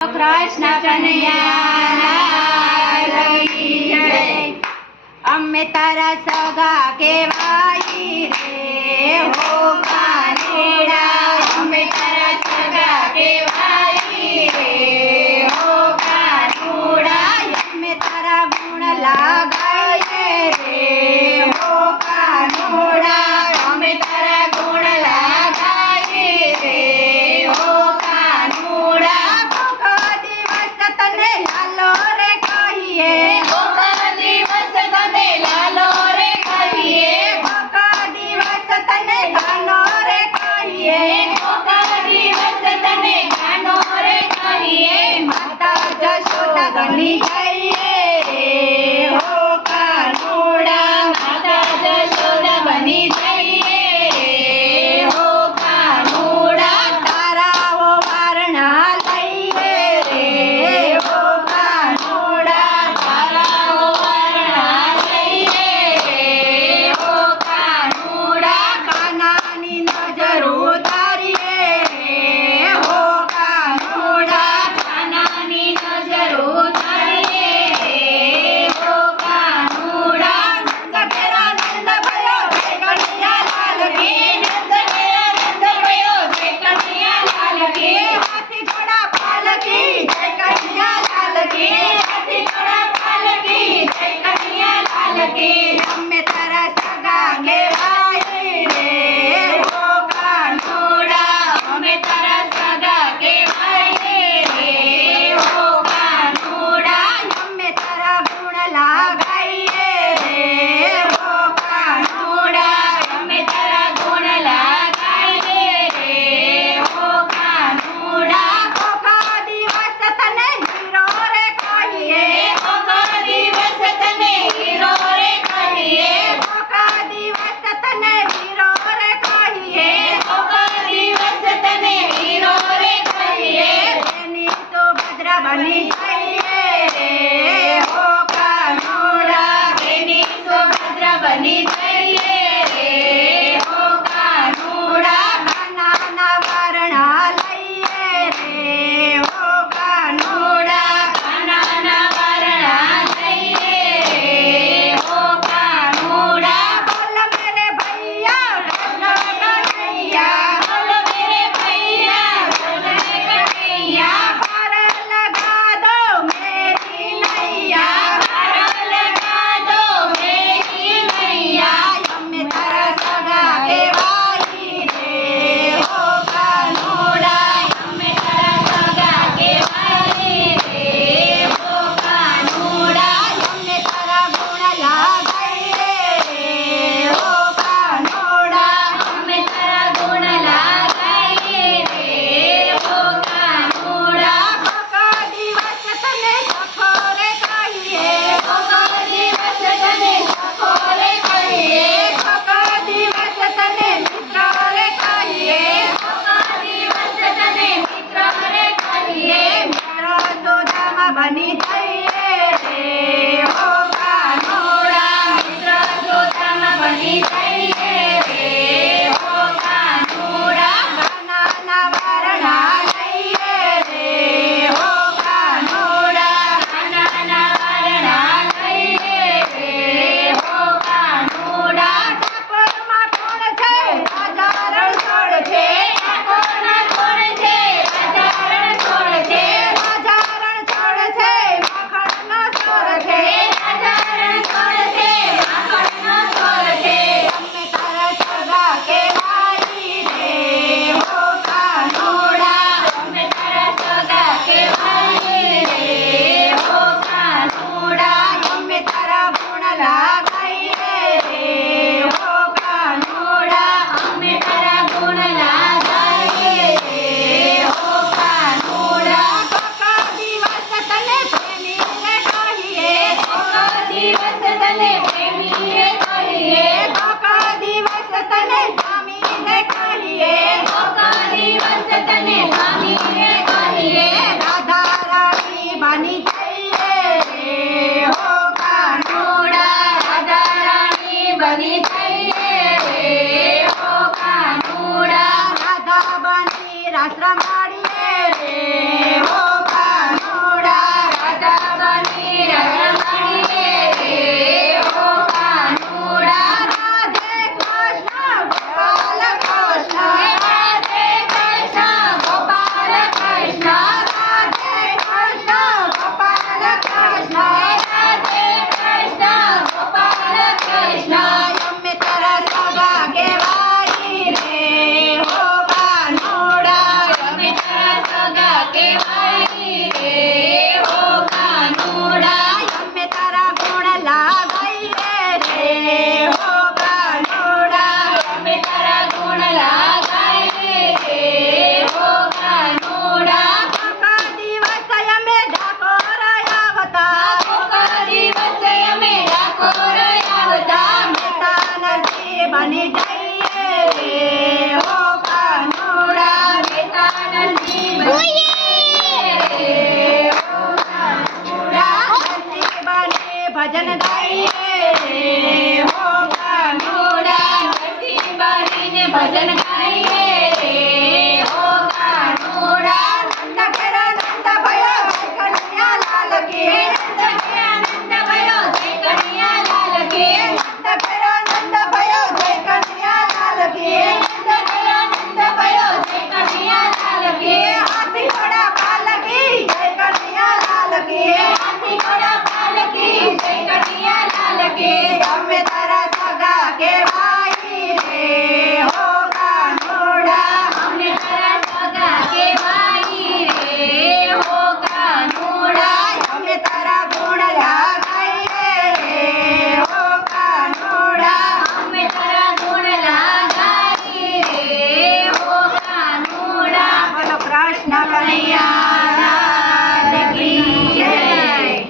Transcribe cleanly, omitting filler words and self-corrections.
कृष्ण कन्हैया की जय। अम्मे तारा सगा केवाई रे हो कानेड़ा, अम्मे तारा सगा केवाई रे हो कानूड़ा, अम्मे तारा गुण लगाए रे हो कानूड़ा, अम्मे तारा गुण लगाए रे हो कानूड़ा। लालो रे कहिए गोका दिवस तने लालो रे कहिए, गोका दिवस तने गानो रे कहिए, गोका दिवस तने गानो रे कहिए। माता जशोदा बनी जाइए रे हो कानूड़ा, माता जशोदा बनी जाइए रे हो कानूड़ा। तारा वो वारणा लइए रे हो कानूड़ा, तारा वो वारणा लइए रे हो कानूड़ा। कानानी नजर उतारिए रे हो कानूड़ा, कानानी नजर उतारिए रे हो कानूड़ा। नंद तेरा नंद भयो जय कन्हैया लाल की, नंद तेरा नंद भयो जय कन्हैया लाल की। हाथी घोड़ा पालकी जय कन्हैया लाल की, हाथी घोड़ा पालकी जय कन्हैया लाल की। अम्मे तारा सगा केवाई रे हो कानूड़ा, अम्मे तारा सगा केवाई रे हो कानूड़ा, अम्मे तारा गुण लगाइए रे हो कानूड़ा, अम्मे तारा गुण लगाइए रे हो कानूड़ा। गोका दिवस तने हीरो रे कहिए, गोका दिवस तने हीरो रे कहिए, गोका दिवस तने हीरो रे कहिए, गोका दिवस तने हीरो रे कहिए। बेनी तो भद्रा बनी जाइए रे हो कानूड़ा, बेनी तो भद्रा बनी जाइए रे हो कानूड़ा। कानाना वारणा लइए रे हो कानूड़ा, कानाना वारणा लइए रे हो कानूड़ा। बोल मेरे भैया कृष्ण कन्हैया, बोल मेरे भैया कृष्ण कन्हैया। पार लगा दो मेरी नैया, पार लगा दो मेरी नैया। अम्मे तारा सगा केवाई रे हो कानूड़ा, अम्मे तारा सगा केवाई रे हो कानूड़ा, अम्मे तारा गुण लगाइए रे हो कानूड़ा, अम्मे तारा गुण लगाइए रे हो कानूड़ा। गोका दिवस तने सखो रे कहिए, गोका दिवस तने सखो रे कहिए, गोका दिवस तने मित्र रे कहिए, गोका दिवस तने मित्र रे कहिए। मित्र सुदामा बनी जाइए